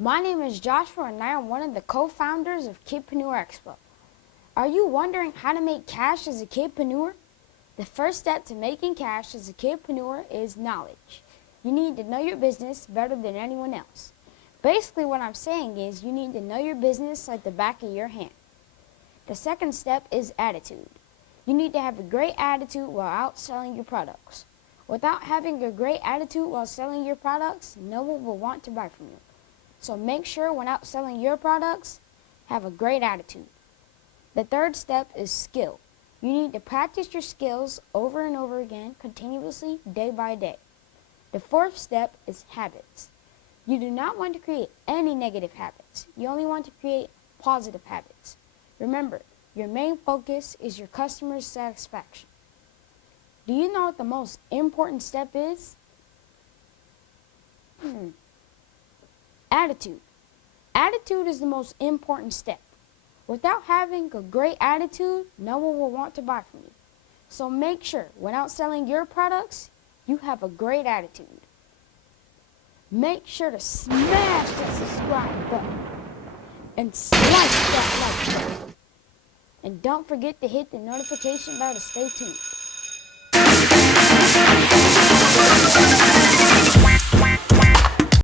My name is Joshua and I am one of the co-founders of Kidpreneur Expo. Are you wondering how to make cash as a kidpreneur? The first step to making cash as a kidpreneur is knowledge. You need to know your business better than anyone else. Basically what I'm saying is you need to know your business like the back of your hand. The second step is attitude. You need to have a great attitude while out selling your products. Without having a great attitude while selling your products, no one will want to buy from you. So make sure when out selling your products, have a great attitude. The third step is skill. You need to practice your skills over and over again, continuously, day by day. The fourth step is habits. You do not want to create any negative habits. You only want to create positive habits. Remember, your main focus is your customer's satisfaction. Do you know what the most important step is? Attitude. Attitude is the most important step. Without having a great attitude, no one will want to buy from you. So make sure, when out selling your products, you have a great attitude. Make sure to smash that subscribe button and slice that like button. And don't forget to hit the notification bell to stay tuned.